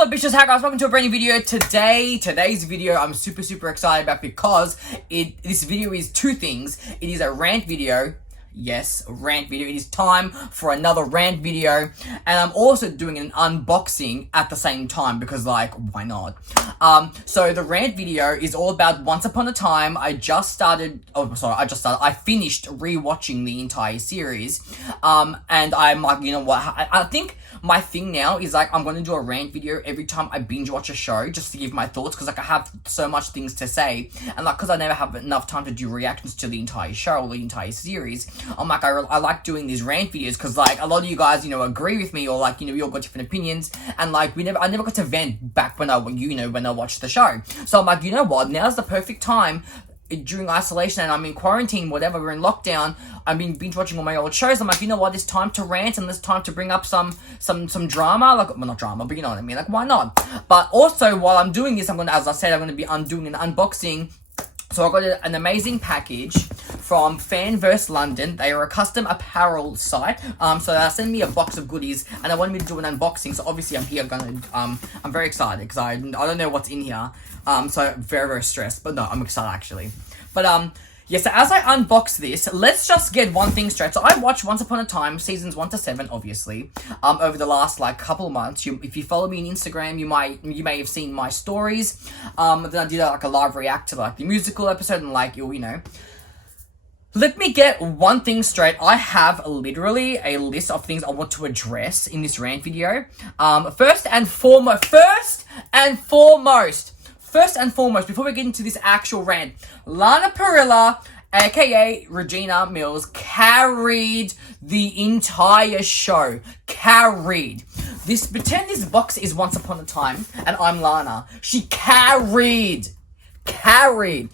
Hello bitches, how guys, welcome to a brand new video. Today's video I'm super excited about because this video is two things. It is a rant video. Yes, a rant video. It is time for another rant video, and I'm also doing an unboxing at the same time because, like, why not? So the rant video is all about Once Upon a Time. I finished rewatching the entire series, and I'm like, you know what? I think my thing now is like I'm going to do a rant video every time I binge watch a show just to give my thoughts, because like I have so much things to say, and like because I never have enough time to do reactions to the entire show or the entire series. I'm like, I like doing these rant videos because, like, a lot of you guys, you know, agree with me, or, like, you know, we all got different opinions, and, like, I never got to vent back when I watched the show. So I'm like, you know what, now's the perfect time during isolation, and I'm in quarantine, whatever, we're in lockdown, I've been binge watching all my old shows. I'm like, you know what, it's time to rant, and it's time to bring up some drama, like, well, not drama, but you know what I mean, like, why not? But also, while I'm doing this, I'm going to be doing an unboxing. So I got an amazing package from Fanverse London. They are a custom apparel site. So they sent me a box of goodies, and they wanted me to do an unboxing. So obviously I'm very excited because I don't know what's in here. So very stressed, but no, I'm excited actually. But yeah, so as I unbox this, let's just get one thing straight. So I watched Once Upon a Time, seasons 1 to 7, obviously, over the last, like, couple of months. If you follow me on Instagram, you may have seen my stories. Then I did, like, a live react to, like, the musical episode, and, like, you know. Let me get one thing straight. I have literally a list of things I want to address in this rant video. First and foremost, before we get into this actual rant, Lana Parrilla, aka Regina Mills, carried the entire show. Pretend this box is Once Upon a Time, and I'm Lana. She carried. Can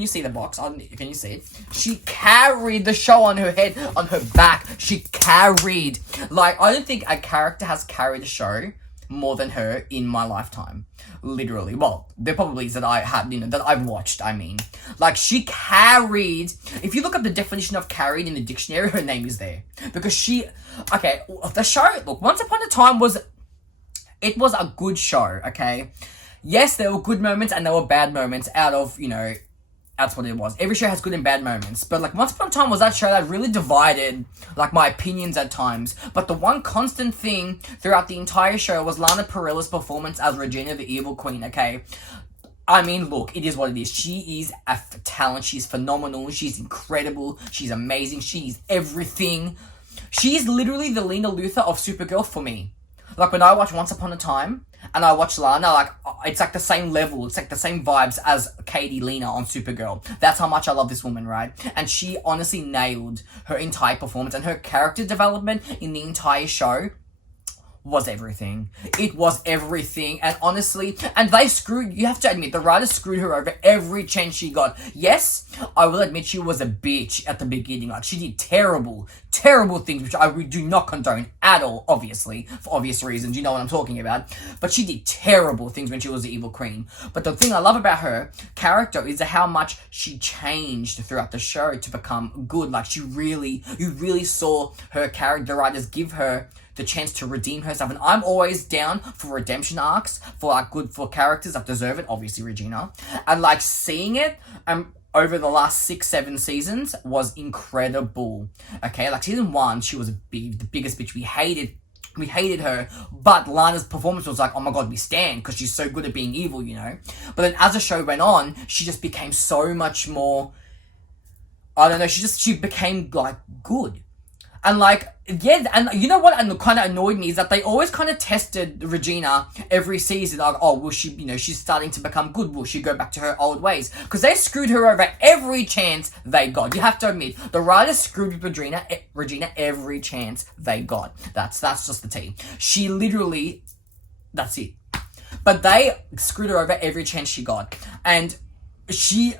you see the box? Can you see it? She carried the show on her head, on her back. She carried. Like, I don't think a character has carried the show more than her in my lifetime. Literally. Well, there probably is that I had, you know, that I've watched, I mean. Like, she carried. If you look up the definition of carried in the dictionary, her name is there. Because okay, the show, look, Once Upon a Time was a good show, okay? Yes, there were good moments and there were bad moments out of, you know, that's what it was. Every show has good and bad moments. But, like, Once Upon a Time was that show that really divided, like, my opinions at times. But the one constant thing throughout the entire show was Lana Parrilla's performance as Regina, the Evil Queen, okay? I mean, look, it is what it is. She is a talent. She's phenomenal. She's incredible. She's amazing. She's everything. She is literally the Lena Luthor of Supergirl for me. Like, when I watch Once Upon a Time and I watch Lana, like, it's like the same level, it's like the same vibes as Katie Lena on Supergirl. That's how much I love this woman, right? And she honestly nailed her entire performance, and her character development in the entire show was everything. It was everything, and honestly, and you have to admit, the writers screwed her over every chance she got. Yes, I will admit she was a bitch at the beginning. Like, she did terrible things, which I do not condone at all, obviously, for obvious reasons. You know what I'm talking about. But she did terrible things when she was the Evil Queen. But the thing I love about her character is how much she changed throughout the show to become good. Like, you really saw her character, the writers give her the chance to redeem herself, and I'm always down for redemption arcs for characters that deserve it, obviously Regina, and like seeing it over the last 6-7 seasons was incredible. Okay, like season 1, she was the biggest bitch. We hated her, but Lana's performance was like, oh my god, we stand, because she's so good at being evil, you know. But then as the show went on, she just became so much more, I don't know, she became like good. And like, yeah, and you know what kind of annoyed me is that they always kind of tested Regina every season. Like, oh, will she, you know, she's starting to become good. Will she go back to her old ways? Because they screwed her over every chance they got. You have to admit, the writers screwed Regina every chance they got. That's just the tea. She literally, that's it. But they screwed her over every chance she got. And she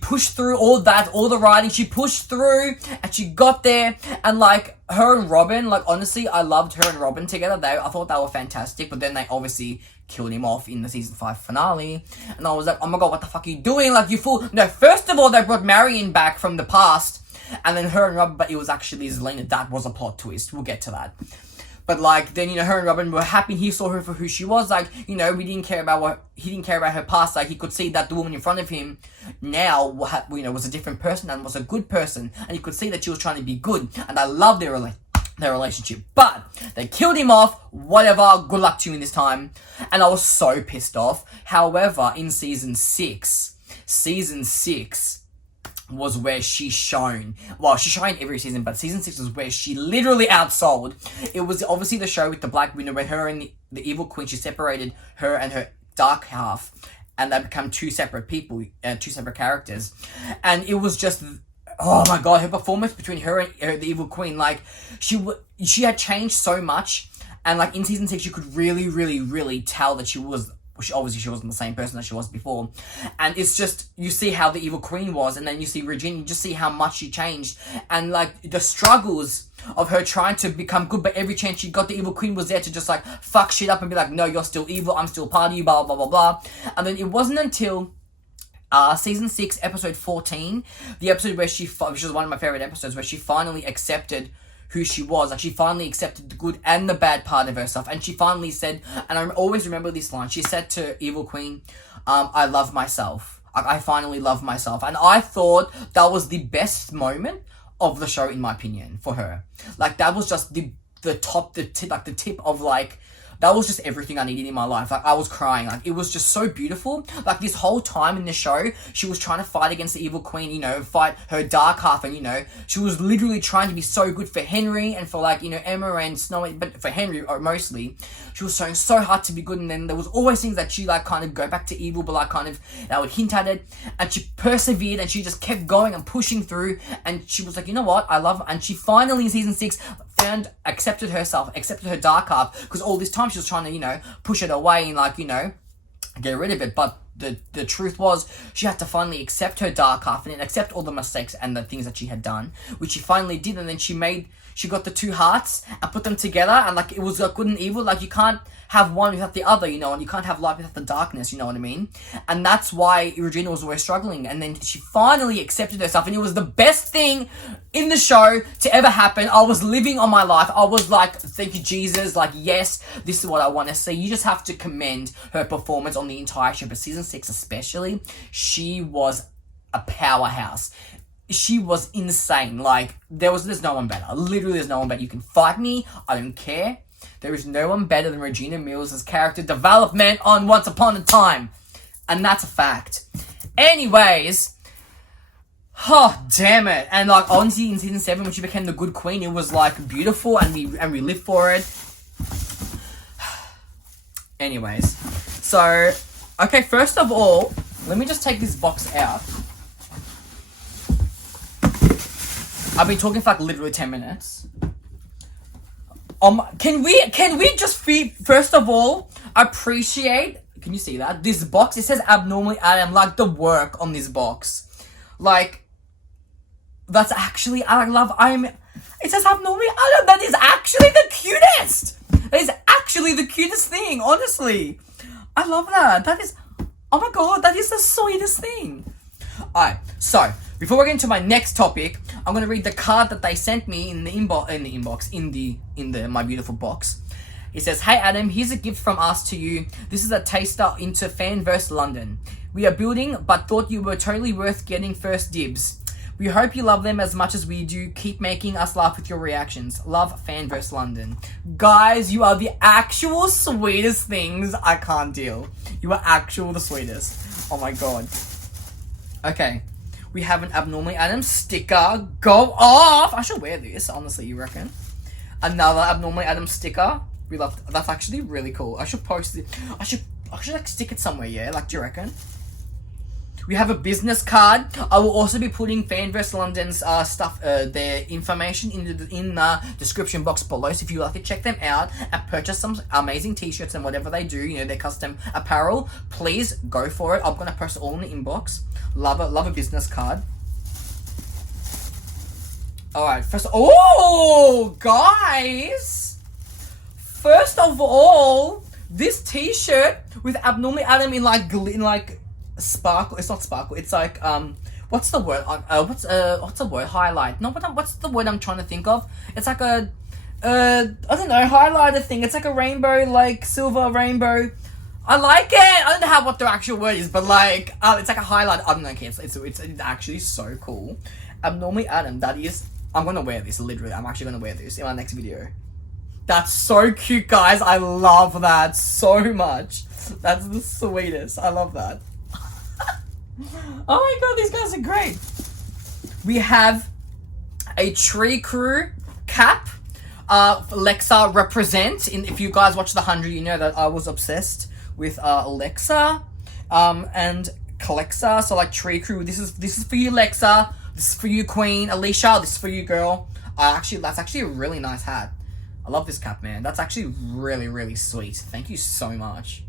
pushed through all the writing, she pushed through, and she got there, and like, her and Robin, like, honestly, I loved her and Robin together. I thought they were fantastic, but then they obviously killed him off in the season 5 finale, and I was like, oh my god, what the fuck are you doing? Like, you fool. No, first of all, they brought Marion back from the past, and then her and Robin, but it was actually Zelina. That was a plot twist. We'll get to that. But like then her and Robin were happy. He saw her for who she was. Like we didn't care about he didn't care about her past. Like he could see that the woman in front of him now was a different person and was a good person, and he could see that she was trying to be good. And I love their relationship. But they killed him off. Whatever. Good luck to you in this time. And I was so pissed off. However, in season 6 was where she shone. Well, she shined every season, but season 6 was where she literally outsold. It was obviously the show with the Black Widow, where her and the Evil Queen, she separated her and her dark half, and they become two separate people, two separate characters. And it was just, oh my god, her performance between her and the Evil Queen, like, she had changed so much, and like in season 6, you could really, really, really tell that she wasn't the same person that she was before. And it's just, you see how the Evil Queen was, and then you see Regina, you just see how much she changed, and like the struggles of her trying to become good, but every chance she got, the Evil Queen was there to just like fuck shit up and be like, no, you're still evil, I'm still part of you, blah blah blah blah. And then it wasn't until season 6 episode 14, the episode where which was one of my favorite episodes, where she finally accepted who she was. Like, she finally accepted the good and the bad part of herself. And she finally said, and I always remember this line, she said to Evil Queen, I love myself. I finally love myself. And I thought that was the best moment of the show, in my opinion, for her. Like, that was just the tip of like, that was just everything I needed in my life. Like, I was crying. Like, it was just so beautiful. Like, this whole time in the show, she was trying to fight against the Evil Queen, fight her dark half. And, she was literally trying to be so good for Henry and for, like, Emma and Snow White. But for Henry, mostly, she was trying so hard to be good. And then there was always things that she, like, kind of go back to evil, but, like, kind of, that would hint at it. And she persevered and she just kept going and pushing through. And she was like, you know what? I love her. And she finally, in season 6, accepted herself, accepted her dark half, because all this time she was trying to, push it away and, like, get rid of it. But the truth was, she had to finally accept her dark half and then accept all the mistakes and the things that she had done, which she finally did. And then she got the two hearts and put them together, and like, it was like good and evil. Like, you can't have one without the other, and you can't have light without the darkness, you know what I mean? And that's why Regina was always struggling, and then she finally accepted herself, and it was the best thing in the show to ever happen. I was living on my life. I was like, thank you, Jesus. Like, yes, this is what I want to see. You just have to commend her performance on the entire show, but season 6 especially, she was a powerhouse. She was insane. Like, there's no one better. Literally, there's no one better. You can fight me. I don't care. There is no one better than Regina Mills' character development on Once Upon a Time. And that's a fact. Anyways, oh, damn it. And like, honestly, in season 7, when she became the good queen, it was like beautiful, and we lived for it. Anyways, so, okay, first of all, let me just take this box out. I've been talking for like literally 10 minutes. Can we just first of all, appreciate, can you see that? This box, it says Abnormally Adam, like the work on this box. Like, that's actually, it says Abnormally Adam, that is actually the cutest. That is actually the cutest thing, honestly. I love that. That is, oh my god, that is the sweetest thing. Alright, so, before we get into my next topic, I'm gonna read the card that they sent me in the my beautiful box. It says, "Hey Adam, here's a gift from us to you. This is a taster into Fanverse London. We are building, but thought you were totally worth getting first dibs. We hope you love them as much as we do. Keep making us laugh with your reactions. Love, Fanverse London." Guys, you are the actual sweetest things. I can't deal. You are actual the sweetest. Oh my god. Okay. We have an Abnormally Adam sticker. Go off! I should wear this, honestly, you reckon? Another Abnormally Adam sticker. We love, that's actually really cool. I should post it. I should like stick it somewhere, yeah? Like, do you reckon? We have a business card. I will also be putting Fanverse London's stuff, their information in the description box below. So if you like to check them out and purchase some amazing t-shirts and whatever they do, their custom apparel, please go for it. I'm gonna post it all in the inbox. Love a business card. Alright, guys! First of all, this t-shirt with Abnormally Adam in like sparkle. It's not sparkle. It's like what's the word? What's the word? Highlight. No, what's the word I'm trying to think of? It's like I don't know, highlighter thing. It's like a rainbow, like silver rainbow. I like it. I don't know what the actual word is, but like, it's like a highlight. I don't know. Okay, it's actually so cool. Abnormally Adam. That is. I'm gonna wear this. Literally, I'm actually gonna wear this in my next video. That's so cute, guys. I love that so much. That's the sweetest. I love that. Oh my god, these guys are great. We have a Tree Crew cap. Lexa represent. If you guys watch The 100, you know that I was obsessed with Lexa and Calexa. So like Tree Crew. This is for you, Lexa. This is for you, Queen. Alicia, this is for you, girl. That's actually a really nice hat. I love this cap, man. That's actually really, really sweet. Thank you so much.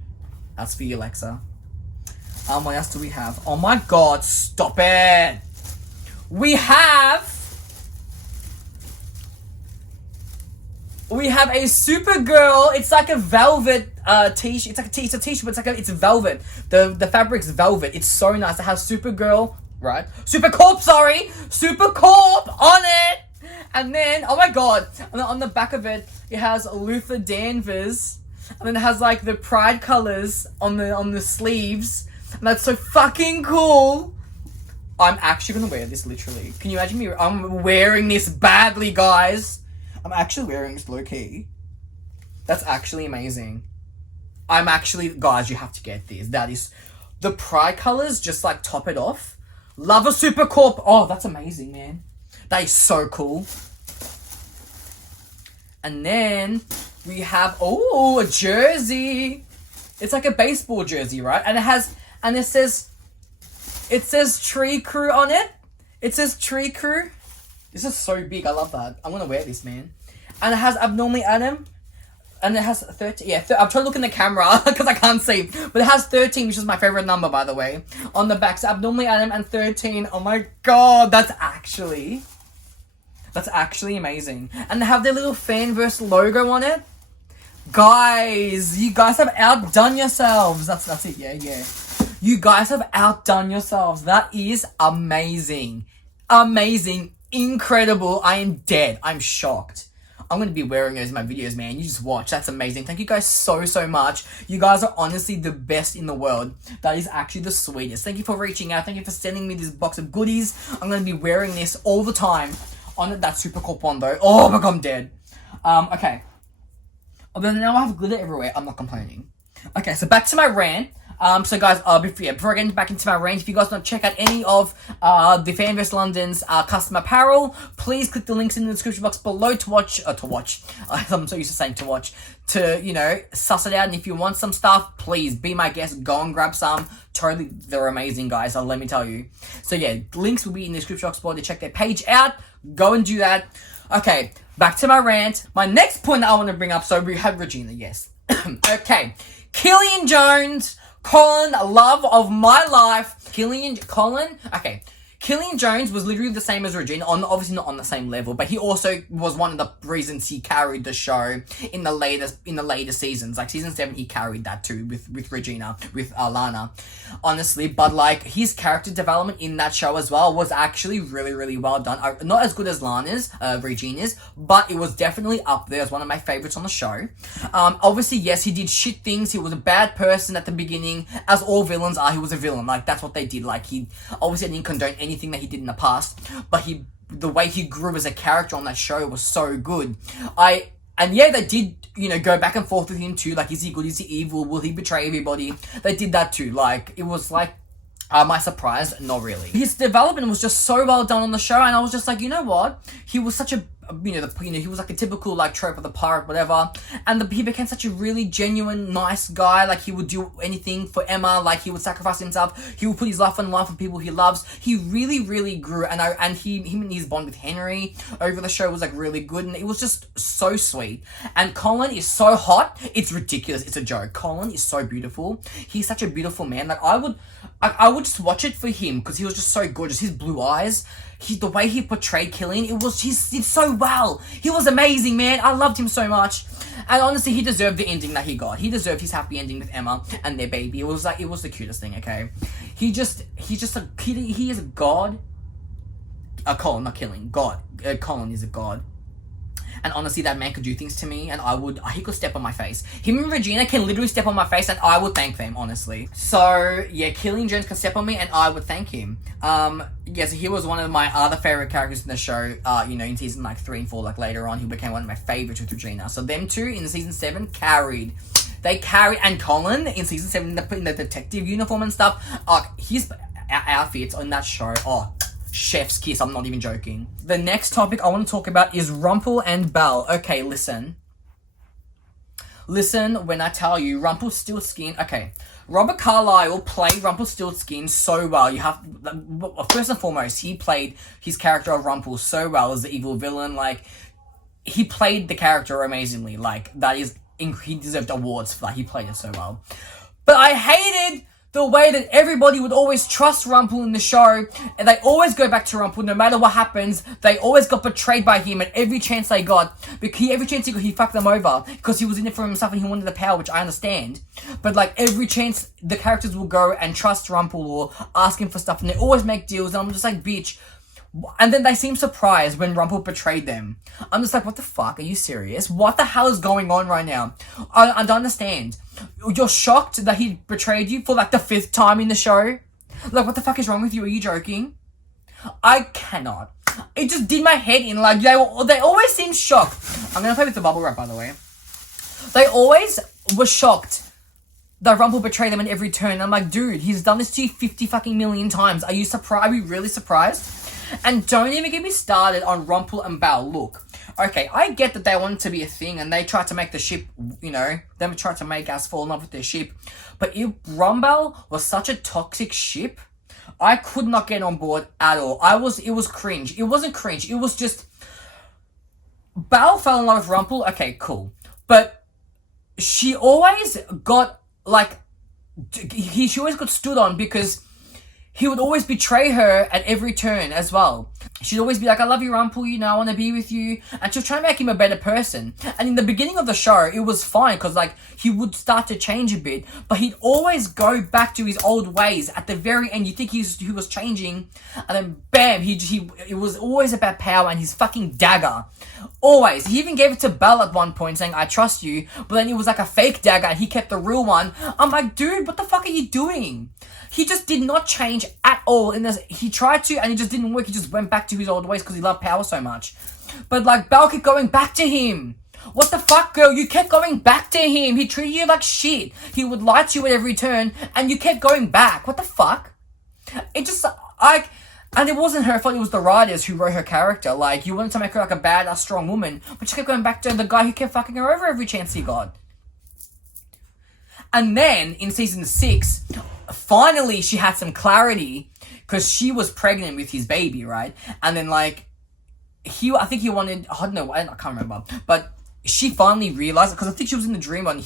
That's for you, Lexa. What else do we have? Oh my god, stop it! We have a Supergirl. It's like a velvet t-shirt. It's like it's a t-shirt, but it's velvet. The fabric's velvet. It's so nice. It has Supergirl, right? Supercorp, sorry! Supercorp on it! And then, oh my god, and then on the back of it, it has Luther Danvers. And then it has like the pride colors on the sleeves. And that's so fucking cool. I'm actually gonna wear this, literally. Can you imagine me? I'm wearing this badly, guys. I'm actually wearing this low-key. That's actually amazing. Guys, you have to get this. That is, the pride colors just like top it off. Love a Supercorp. Oh, that's amazing, man. That is so cool. And then we have, oh, a jersey. It's like a baseball jersey, right? And it says Tree Crew on it. It says Tree Crew. This is so big. I love that. I'm gonna wear this, man. And it has Abnormally Adam. And it has 13. Yeah, I'm trying to look in the camera because I can't see. But it has 13, which is my favorite number, by the way. On the back. So Abnormally Adam and 13. Oh my god. That's actually amazing. And they have their little Fanverse logo on it. Guys, you guys have outdone yourselves. That's it. Yeah. You guys have outdone yourselves. That is amazing. Amazing. Incredible. I am dead. I'm shocked. I'm going to be wearing those in my videos, man. You just watch. That's amazing. Thank you guys so much. You guys are honestly the best in the world. That is actually the sweetest. Thank you for reaching out. Thank you for sending me this box of goodies. I'm going to be wearing this all the time. On that Supercorp one, though. Oh my god, I'm dead. Okay. But now I have glitter everywhere. I'm not complaining. Okay, so back to my rant. So guys, before I get back into my rant, if you guys want to check out any of the Fanverse London's custom apparel, please click the links in the description box below to watch. I'm so used to saying to watch. To, suss it out. And if you want some stuff, please be my guest. Go and grab some. Totally, they're amazing, guys. Let me tell you. So yeah, links will be in the description box below to check their page out. Go and do that. Okay, back to my rant. My next point that I want to bring up, so we have Regina, yes. Okay, Killian Jones, Colin, love of my life. Killian Jones was literally the same as Regina, obviously not on the same level, but he also was one of the reasons he carried the show in the later seasons. Like season 7, he carried that too with Regina, with Lana, honestly. But like his character development in that show as well was actually really well done. Not as good as Lana's, Regina's, but it was definitely up there as one of my favorites on the show. Obviously, yes, he did shit things. He was a bad person at the beginning, as all villains are. He was a villain. Like that's what they did. Like he obviously didn't condone anything that he did in the past, but the way he grew as a character on that show was so good. And yeah, they did, go back and forth with him too. Like, is he good? Is he evil? Will he betray everybody? They did that too. Like, it was like, am I surprised? Not really. His development was just so well done on the show, and I was just like, you know what? He was such a, he was like a typical like trope of the pirate, whatever. And he became such a really genuine, nice guy. Like he would do anything for Emma. Like he would sacrifice himself. He would put his life on the line for people he loves. He really grew, and him and his bond with Henry over the show was like really good, and it was just so sweet. And Colin is so hot, it's ridiculous. It's a joke. Colin is so beautiful. He's such a beautiful man. Like I would just watch it for him because he was just so gorgeous. His blue eyes. The way he portrayed Killian, he did so well. He was amazing, man. I loved him so much. And honestly, he deserved the ending that he got. He deserved his happy ending with Emma and their baby. It was the cutest thing, okay? He is a god. Colin, not Killian. God. Colin is a god. And honestly, that man could do things to me, and he could step on my face. Him and Regina can literally step on my face, and I would thank them, honestly. So, yeah, Killian Jones can step on me, and I would thank him. Yeah, so he was one of my other favorite characters in the show, in season, 3 and 4, later on, he became one of my favorites with Regina. So them two in season 7 carried. They carried, and Colin in season 7 in the detective uniform and stuff, his outfits on that show, chef's kiss, I'm not even joking. The next topic I want to talk about is Rumple and Belle. Okay, listen. Listen when I tell you, Rumpelstiltskin, okay. Robert Carlyle played Rumpelstiltskin so well. First and foremost, he played his character of Rumple so well as the evil villain. He played the character amazingly. He deserved awards for that. He played it so well. But I hated the way that everybody would always trust Rumple in the show, and they always go back to Rumple no matter what happens. They always got betrayed by him at every chance they got. Because every chance he got, he fucked them over because he was in it for himself and he wanted the power, which I understand. But every chance the characters will go and trust Rumple or ask him for stuff, and they always make deals, and I'm just like, bitch. And then they seem surprised when Rumple betrayed them. I'm just like, what the fuck? Are you serious? What the hell is going on right now? I don't understand. You're shocked that he betrayed you for the 5th time in the show? What the fuck is wrong with you? Are you joking? I cannot. It just did my head in. They always seem shocked. I'm gonna play with the bubble wrap, by the way. They always were shocked that Rumple betrayed them in every turn. I'm like, dude, he's done this to you 50 fucking million times. Are you surprised? Are we really surprised? And don't even get me started on Rumple and Belle. Look, okay, I get that they wanted to be a thing and they tried to make the ship, them tried to make us fall in love with their ship. But if Rumble was such a toxic ship, I could not get on board at all. It was cringe. It wasn't cringe. It was just, Belle fell in love with Rumple. Okay, cool. But she always got, she always got stood on because he would always betray her at every turn as well. She'd always be like, I love you, Rumple, I want to be with you. And she was trying to make him a better person. And in the beginning of the show, it was fine because, he would start to change a bit. But he'd always go back to his old ways at the very end. You think he was changing. And then, bam, it was always about power and his fucking dagger. Always. He even gave it to Belle at one point saying, I trust you. But then it was a fake dagger and he kept the real one. I'm like, dude, what the fuck are you doing? He just did not change at all in this. He tried to and it just didn't work. He just went back to his old ways because he loved power so much. But Belle kept going back to him. What the fuck, girl? You kept going back to him. He treated you like shit. He would lie to you at every turn and you kept going back. What the fuck? It just, and it wasn't her fault, it was the writers who wrote her character. You wanted to make her a badass, strong woman, but she kept going back to the guy who kept fucking her over every chance he got. And then, in season 6, finally she had some clarity, because she was pregnant with his baby, right? And then, I think he wanted, I don't know, I can't remember, but she finally realized, because I think she was in the dream mode,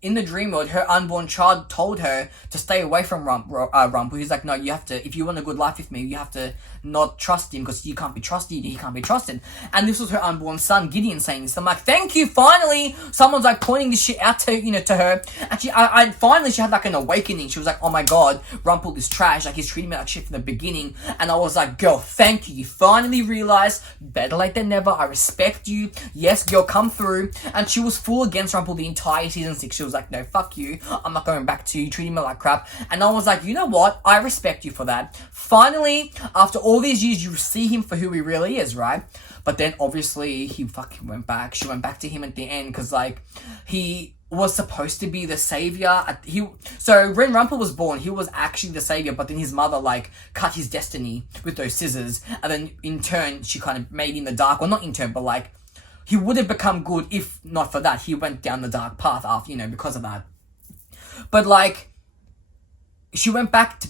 in the dream mode, her unborn child told her to stay away from Rumple. He's like, no, you have to, if you want a good life with me, you have to not trust him, because you can't be trusted, he can't be trusted. And this was her unborn son, Gideon, saying this. I'm like, thank you, finally, someone's pointing this shit out to, to her. And finally, she had an awakening. She was like, oh my god, Rumple is trash, he's treating me like shit from the beginning. And I was like, girl, thank you, you finally realized, better late than never, I respect you, yes, girl, come through. And she was full against Rumple the entire season 6. She was like, no, fuck you, I'm not going back to you, treating me like crap. And I was like, you know what, I respect you for that. Finally, after all these years, you see him for who he really is, right? But then obviously he fucking went back. She went back to him at the end because he was supposed to be the savior. So when Rumple was born, he was actually the savior, but then his mother cut his destiny with those scissors, and then in turn she kind of made him the dark, well, not in turn, but he would have become good if not for that. He went down the dark path after, because of that. But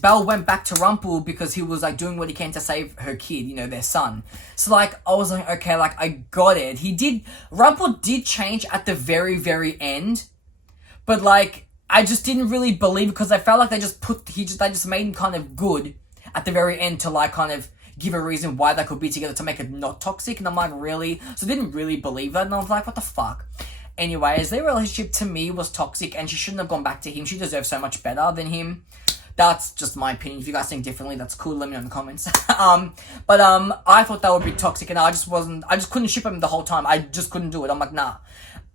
Belle went back to Rumple because he was doing what he can to save her kid, their son. So I was like, okay, I got it. Rumple did change at the very, very end. But I just didn't really believe it because I felt like they just made him kind of good at the very end to kind of give a reason why they could be together to make it not toxic. And I'm like, really? So I didn't really believe that. And I was like, what the fuck? Anyways, their relationship to me was toxic and she shouldn't have gone back to him. She deserved so much better than him. That's just my opinion. If you guys think differently, that's cool. Let me know in the comments. But I thought that would be toxic, and I just couldn't ship them the whole time. I just couldn't do it. I'm like, nah.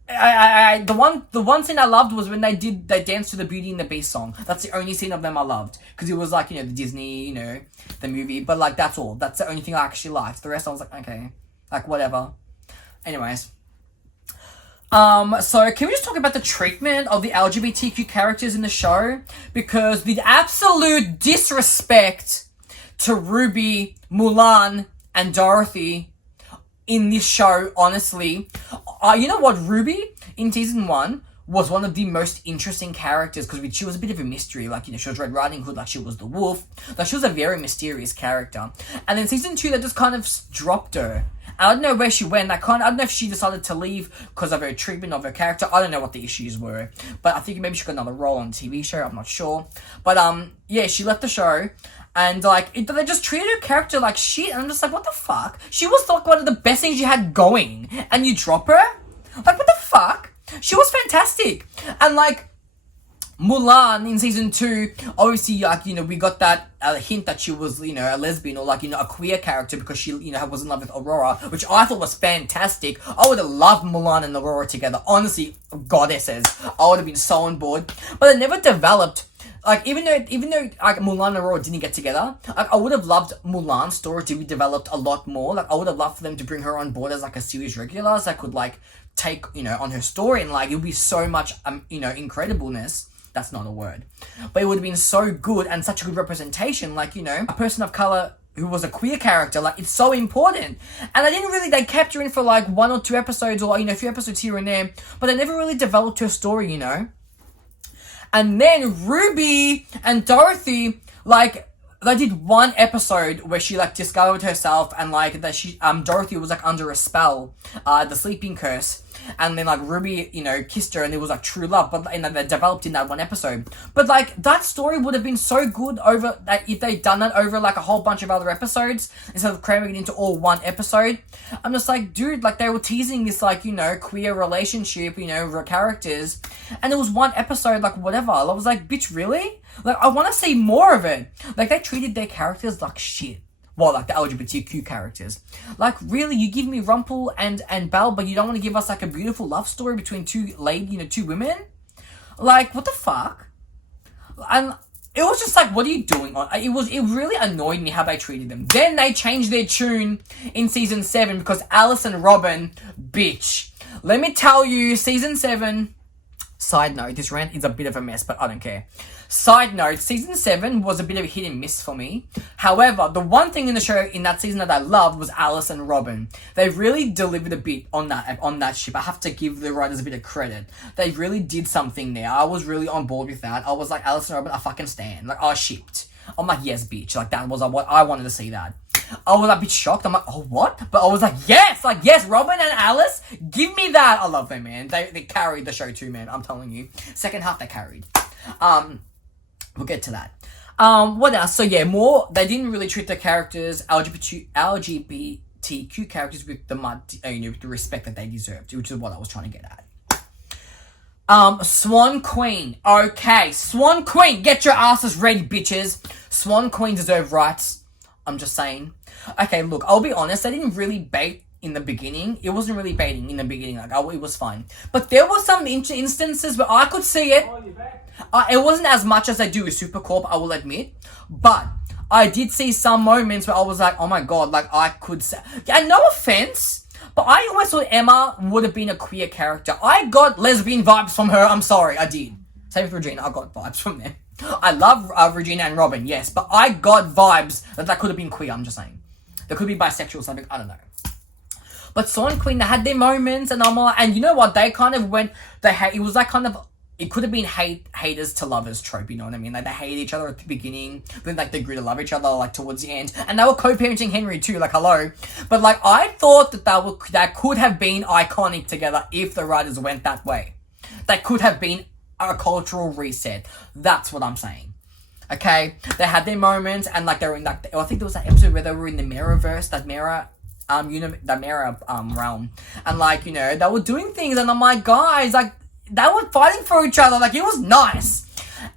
The one scene I loved was when they danced to the Beauty and the Beast song. That's the only scene of them I loved, because it was like, you know, the Disney, you know, the movie. But like, that's all. That's the only thing I actually liked. The rest I was like, okay, like whatever. Anyways. So can we just talk about the treatment of the LGBTQ characters in the show? Because the absolute disrespect to Ruby, Mulan, and Dorothy in this show, honestly. You know what? Ruby, in season 1, was one of the most interesting characters, because she was a bit of a mystery. Like, you know, she was Red Riding Hood, like she was the wolf. Like, she was a very mysterious character. And then season 2, they just kind of dropped her. I don't know where she went. I don't know if she decided to leave because of her treatment of her character. I don't know what the issues were. But I think maybe she got another role on a TV show. I'm not sure. But, yeah, she left the show. And, like, they just treated her character like shit. And I'm just like, what the fuck? She was, like, one of the best things you had going. And you drop her? Like, what the fuck? She was fantastic. And, like, Mulan in season 2, obviously, like, you know, we got that hint that she was, you know, a lesbian or, like, you know, a queer character, because she, you know, was in love with Aurora, which I thought was fantastic. I would have loved Mulan and Aurora together. Honestly, goddesses. I would have been so on board. But it never developed. Like, even though like, Mulan and Aurora didn't get together, like, I would have loved Mulan's story to be developed a lot more. Like, I would have loved for them to bring her on board as, like, a series regular, so I could, like, take, you know, on her story, and, like, it would be so much, you know, incredibleness. That's not a word. But it would have been so good and such a good representation. Like, you know, a person of color who was a queer character, like, it's so important. And they kept her in for, like, 1 or 2 episodes, or, you know, a few episodes here and there, but they never really developed her story, you know? And then Ruby and Dorothy, like, they did one episode where she, like, discovered herself, and, like, that Dorothy was, like, under a spell, the sleeping curse. And then, like, Ruby, you know, kissed her, and it was, like, true love. But, and they developed in that one episode. But, like, that story would have been so good if they'd done that over, like, a whole bunch of other episodes, instead of cramming it into all one episode. I'm just like, dude, like, they were teasing this, like, you know, queer relationship, you know, characters. And it was one episode, like, whatever. I was like, bitch, really? Like, I want to see more of it. Like, they treated their characters like shit. Well, like, the LGBTQ characters. Like, really, you give me Rumple and Belle, but you don't want to give us, like, a beautiful love story between two women? Like, what the fuck? And it was just like, what are you doing? It really annoyed me how they treated them. Then they changed their tune in season 7, because Alice and Robin, bitch. Let me tell you, season 7... Side note, this rant is a bit of a mess, but I don't care. Side note, season 7 was a bit of a hit and miss for me. However, the one thing in the show in that season that I loved was Alice and Robin. They really delivered a bit on that ship. I have to give the writers a bit of credit. They really did something there. I was really on board with that. I was like, Alice and Robin, I fucking stand. Like, I shipped. I'm like, yes, bitch. Like, that was what I wanted to see that. I was a bit shocked. I'm like, oh, what? But I was like, yes! Like, yes, Robin and Alice, give me that! I love them, man. They carried the show too, man. I'm telling you. Second half, they carried. We'll get to that. What else? So, yeah, they didn't really treat the characters, LGBTQ characters, with the respect that they deserved, which is what I was trying to get at. Swan Queen. Okay, Swan Queen, get your asses ready, bitches. Swan Queen deserve rights. I'm just saying. Okay, look, I'll be honest, I didn't really bait in the beginning. It wasn't really baiting in the beginning. Like, it was fine. But there were some instances where I could see it. It wasn't as much as I do with Supercorp, I will admit. But I did see some moments where I was like, oh my god, like, I could say... Yeah, no offense, but I always thought Emma would have been a queer character. I got lesbian vibes from her. I'm sorry, I did. Same with Regina, I got vibes from them. I love Regina and Robin, yes, but I got vibes that could have been queer, I'm just saying. They could be bisexual or something, I don't know. But Swan Queen, they had their moments, and I'm like, and you know what, they kind of went, it was like kind of, it could have been haters to lovers trope, you know what I mean? Like, they hated each other at the beginning, then, like, they grew to love each other, like, towards the end. And they were co-parenting Henry, too, like, hello. But, like, I thought that could have been iconic together if the writers went that way. That could have been a cultural reset. That's what I'm saying. Okay? They had their moments, and, like, they were in, like, I think there was that episode where they were in the Mirrorverse, that mirror... the mirror realm, and, like, you know, they were doing things, and I'm like, guys, like, they were fighting for each other, like, it was nice,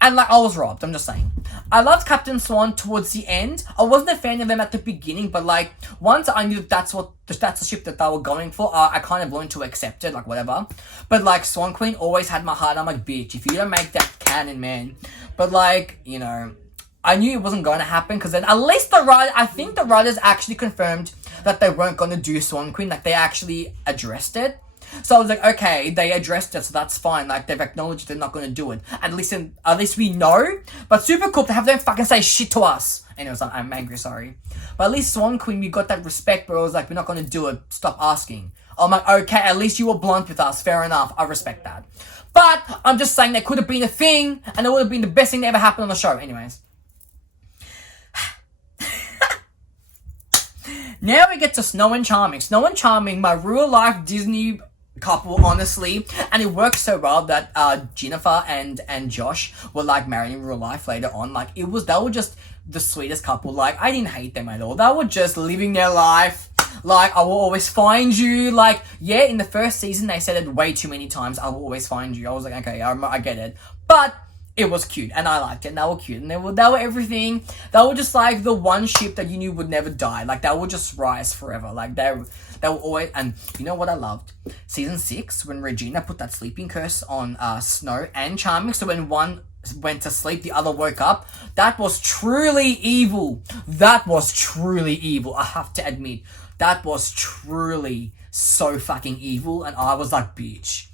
and, like, I was robbed, I'm just saying. I loved Captain Swan towards the end. I wasn't a fan of them at the beginning, but like once I knew that's the ship that they were going for, I kind of learned to accept it, like whatever. But like Swan Queen always had my heart. I'm like, bitch, if you don't make that canon, man. But like, you know, I knew it wasn't going to happen because then at least I think the writers actually confirmed that they weren't going to do Swan Queen. Like they actually addressed it. So I was like, okay, they addressed it, so that's fine. Like, they've acknowledged they're not going to do it. At least we know. But super cool to have them fucking say shit to us. Anyways, I'm angry, sorry. But at least Swan Queen, we got that respect, but it was like, we're not going to do it. Stop asking. I'm like, okay, at least you were blunt with us. Fair enough. I respect that. But I'm just saying that could have been a thing, and it would have been the best thing that ever happened on the show. Anyways. Now we get to Snow and Charming. Snow and Charming, my real life Disney couple, honestly, and it worked so well that Jennifer and Josh were like married in real life later on. Like they were just the sweetest couple. Like I didn't hate them at all. They were just living their life. Like, I will always find you. Like, yeah, in the first season they said it way too many times. I will always find you. I was like, okay, I get it, but it was cute and I liked it and they were cute and they were everything. They were just like the one ship that you knew would never die. Like they would just rise forever. Like they were always, and you know what I loved? Season 6, when Regina put that sleeping curse on Snow and Charming, so when one went to sleep, the other woke up. That was truly evil. That was truly evil. I have to admit, that was truly so fucking evil, and I was like, bitch,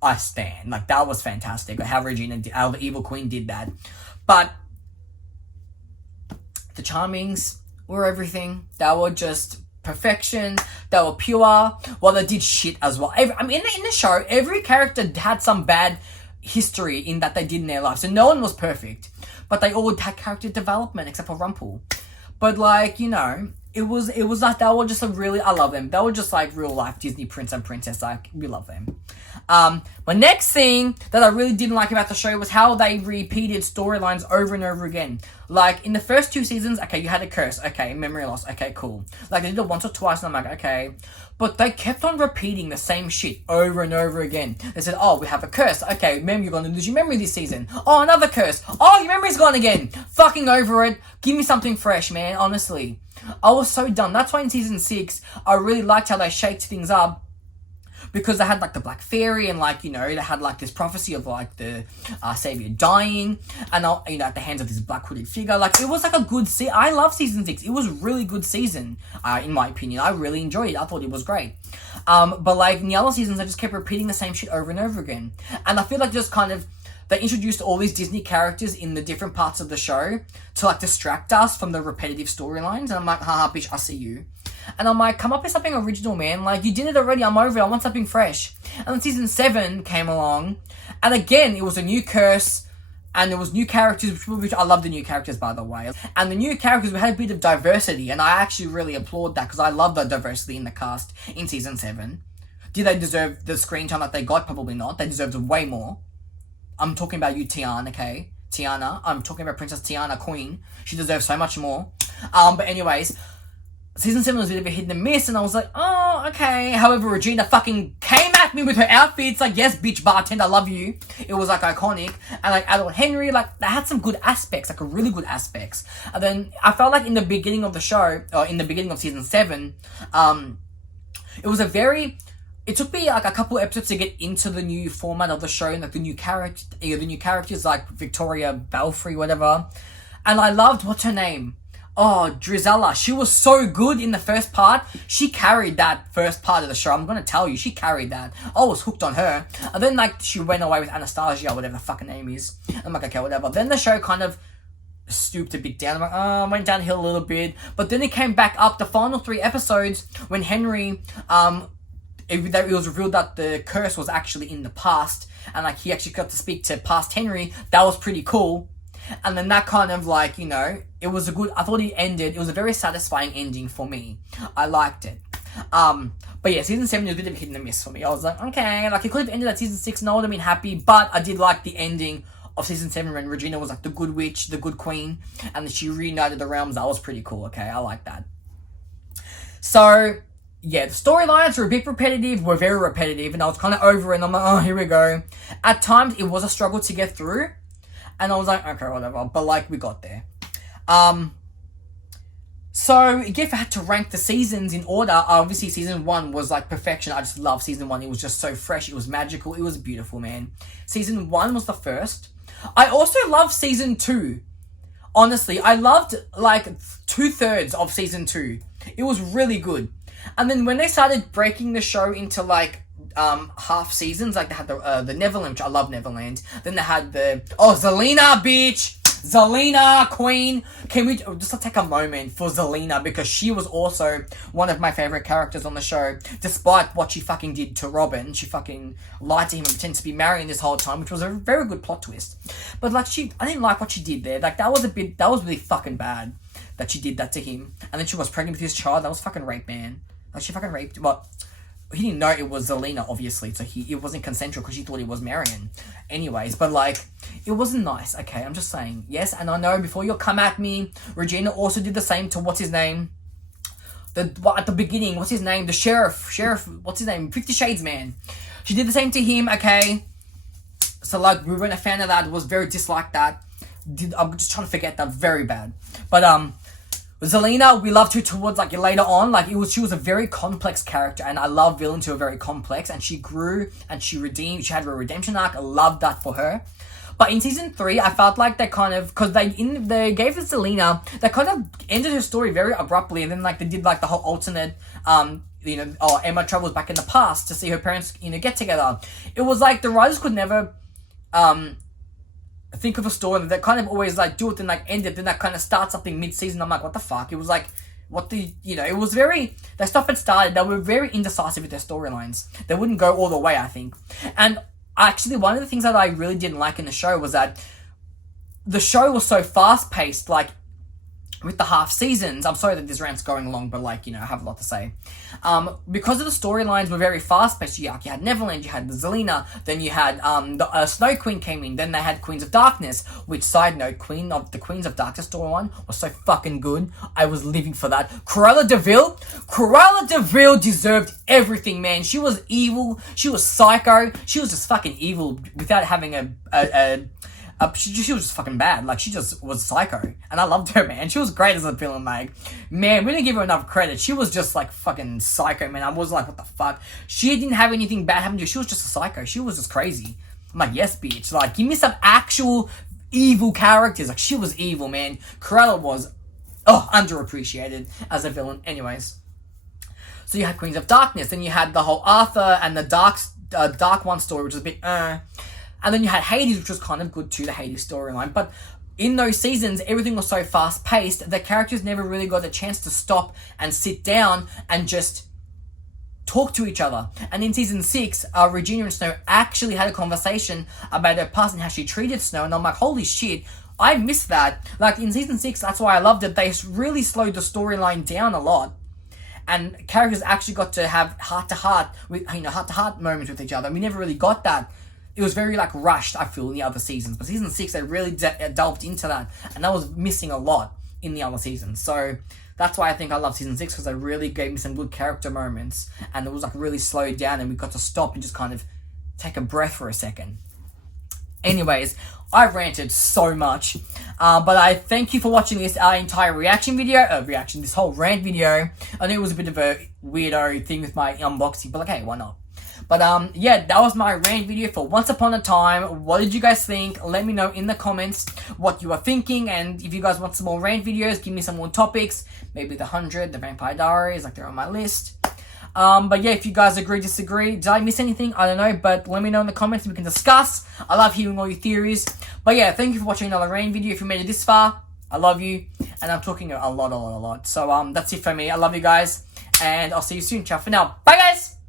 I stand. Like, that was fantastic. How how the evil queen did that. But the Charmings were everything. They were just perfection. They were pure. Well, they did shit as well. In the show, every character had some bad history in that they did in their life. So no one was perfect. But they all had character development except for Rumple. But like, you know, it was like they were just I love them. They were just like real life Disney prince and princess. Like, we love them. My next thing that I really didn't like about the show was how they repeated storylines over and over again. Like, in the first 2 seasons, okay, you had a curse. Okay, memory loss. Okay, cool. Like, they did it once or twice, and I'm like, okay. But they kept on repeating the same shit over and over again. They said, oh, we have a curse. Okay, you're going to lose your memory this season. Oh, another curse. Oh, your memory's gone again. Fucking over it. Give me something fresh, man, honestly. I was so done. That's why in season 6, I really liked how they shaked things up. Because they had, like, the Black Fairy and, like, you know, they had, like, this prophecy of, like, the savior dying and, you know, at the hands of this black hooded figure. Like, it was, like, a good season. I love season 6. It was a really good season, in my opinion. I really enjoyed it. I thought it was great. But, like, in the other seasons, they just kept repeating the same shit over and over again. And I feel like just kind of, they introduced all these Disney characters in the different parts of the show to, like, distract us from the repetitive storylines. And I'm like, haha, bitch, I see you. And I'm like, come up with something original, man. Like, you did it already. I'm over it. I want something fresh. And then season 7 came along. And again, it was a new curse. And there was new characters, which I love the new characters, by the way. And the new characters, we had a bit of diversity. And I actually really applaud that because I love the diversity in the cast in season 7. Did they deserve the screen time that they got? Probably not. They deserved way more. I'm talking about you, Tiana, okay? Tiana. I'm talking about Princess Tiana, Queen. She deserves so much more. But anyways, season 7 was a bit of a hit and miss, and I was like, oh, okay. However, Regina fucking came at me with her outfits, like, yes, bitch, bartender, I love you. It was, like, iconic. And, like, Adult Henry, like, they had some good aspects, like, really good aspects. And then I felt like in the beginning of the show, or in the beginning of season 7, it was it took me, like, a couple episodes to get into the new format of the show, and, like, the new characters, like, Victoria Belfry, whatever. And I loved, what's her name? Oh, Drizella. She was so good in the first part. She carried that first part of the show. I'm going to tell you, she carried that. I was hooked on her. And then, like, she went away with Anastasia, whatever the fucking name is. I'm like, okay, whatever. Then the show kind of stooped a bit down. I'm like, oh, went downhill a little bit. But then it came back up. The final 3 episodes, when Henry, it was revealed that the curse was actually in the past. And, like, he actually got to speak to past Henry. That was pretty cool. And then that kind of, like, you know, I thought it was a very satisfying ending for me. I liked it. But yeah, season 7 was a bit of a hit and miss for me. I was like, okay, like, it could have ended at season 6 and I would have been happy, but I did like the ending of season 7 when Regina was, like, the good witch, the good queen, and she reunited the realms. That was pretty cool, okay? I like that. So, yeah, the storylines were a bit repetitive, were very repetitive, and I was kind of over it, and I'm like, oh, here we go. At times, it was a struggle to get through. And I was like, okay, whatever. But, like, we got there. So, if I had to rank the seasons in order, obviously season 1 was like perfection. I just love season 1. It was just so fresh. It was magical. It was beautiful, man. Season 1 was the first. I also love season 2. Honestly, I loved like 2/3 of season 2. It was really good. And then when they started breaking the show into like half seasons, like they had the Neverland, which I love Neverland. Then they had Zelina, bitch! Zelina, queen. Can we just take a moment for Zelina, because she was also one of my favorite characters on the show. Despite what she fucking did to Robin, she fucking lied to him and pretended to be marrying this whole time, which was a very good plot twist. But like I didn't like what she did there. Like that was really fucking bad that she did that to him. And then she was pregnant with his child. That was fucking rape, man. Like she fucking raped. Well, he didn't know it was Zelina, obviously, so it wasn't consensual because she thought he was marrying. Anyways, but like, it wasn't nice, okay? I'm just saying. Yes, and I know before you'll come at me, Regina also did the same to what's his name? At the beginning, what's his name? The sheriff, what's his name? 50 Shades Man. She did the same to him, okay? So like, we weren't a fan of that, was very disliked that. I'm just trying to forget that, very bad. But Zelina, we loved her towards like later on. Like she was a very complex character, and I love villains who are very complex. And she grew and she redeemed. She had a redemption arc. I loved that for her. But in season 3, I felt like they kind of, because they gave us Zelina, they kind of ended her story very abruptly, and then like they did like the whole alternate, Emma travels back in the past to see her parents, get together. It was like the writers could never, think of a story that kind of always like do it then like end it, then that kind of start something mid-season. I'm like, what the fuck? It was like, it was very, their stuff had started, they were very indecisive with their storylines. They wouldn't go all the way, I think. And actually, one of the things that I really didn't like in the show was that the show was so fast-paced, like, with the half seasons. I'm sorry that this rant's going long, but like, I have a lot to say. Because of the storylines were very fast-paced, you had Neverland, you had the Zelina, then you had the Snow Queen came in, then they had Queens of Darkness, which, side note, the Queens of Darkness storyline was so fucking good. I was living for that. Cruella de Vil deserved everything, man. She was evil, she was psycho, she was just fucking evil without having she was just fucking bad. Like, she just was psycho. And I loved her, man. She was great as a villain. Like, man, we didn't give her enough credit. She was just, like, fucking psycho, man. I was like, what the fuck? She didn't have anything bad happen to her. She was just a psycho. She was just crazy. I'm like, yes, bitch. Like, give me some actual evil characters. Like, she was evil, man. Cruella was, underappreciated as a villain. Anyways. So you had Queens of Darkness. Then you had the whole Arthur and the Dark One story, which was a bit, And then you had Hades, which was kind of good too, the Hades storyline. But in those seasons, everything was so fast-paced, the characters never really got a chance to stop and sit down and just talk to each other. And in season 6, Regina and Snow actually had a conversation about her past and how she treated Snow. And I'm like, holy shit, I missed that. Like, in season 6, that's why I loved it. They really slowed the storyline down a lot. And characters actually got to have heart-to-heart moments with each other. We never really got that. It was very, like, rushed, I feel, in the other seasons. But season 6, they really delved into that. And that was missing a lot in the other seasons. So, that's why I think I love season 6, because they really gave me some good character moments. And it was, like, really slowed down. And we got to stop and just kind of take a breath for a second. Anyways, I ranted so much. But I thank you for watching this entire this whole rant video. I know it was a bit of a weirdo thing with my unboxing. But, okay, why not? But, yeah, that was my rant video for Once Upon a Time. What did you guys think? Let me know in the comments what you are thinking. And if you guys want some more rant videos, give me some more topics. Maybe the 100, the Vampire Diaries, like they're on my list. But yeah, if you guys agree, disagree, did I miss anything? I don't know, but let me know in the comments and we can discuss. I love hearing all your theories. But yeah, thank you for watching another rant video. If you made it this far, I love you. And I'm talking a lot. So, that's it for me. I love you guys. And I'll see you soon. Ciao for now. Bye, guys!